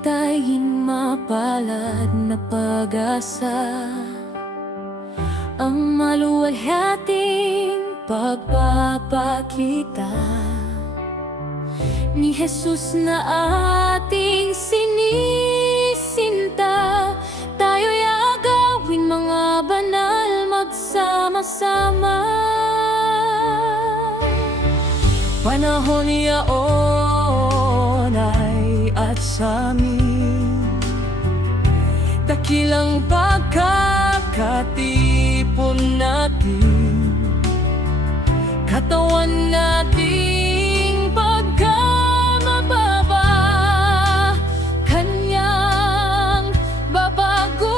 hintayin mapalad na pag-asa, ang maluwalhating pagpapakita ni Jesus na ating sinisinta. Tayo'y agawin mga banal magsama-sama. Panahon niyaon ay at sa amin, dakilang pagkakatipon natin, katawan nating pagkamababa, Kanyang babaguhin.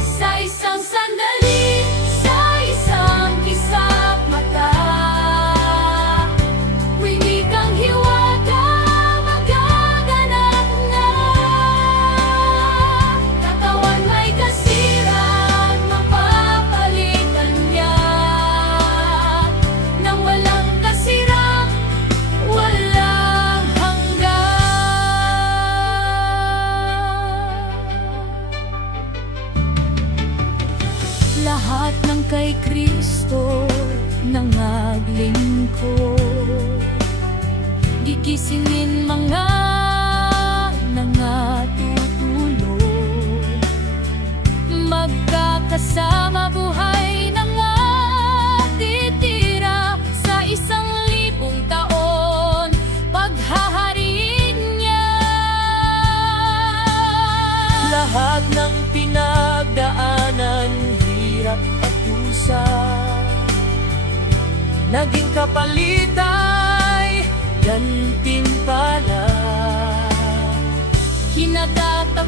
Sa isang sandali, sa isang kisap mata, winikang hiwaga magaganap na. Katawan may kasirang mapapalitan niya, nang walang kasirang walang hanggan. Lahat ng kay Kristo nangaglingkod, gigisingin mga nangatutulog, magkakasama buhay na nga titira sa 1,000 taon paghahariin niya. Lahat ng pinagdaanan, hirap at dusa, naging kapalit ay gantimpala. Kinatatakot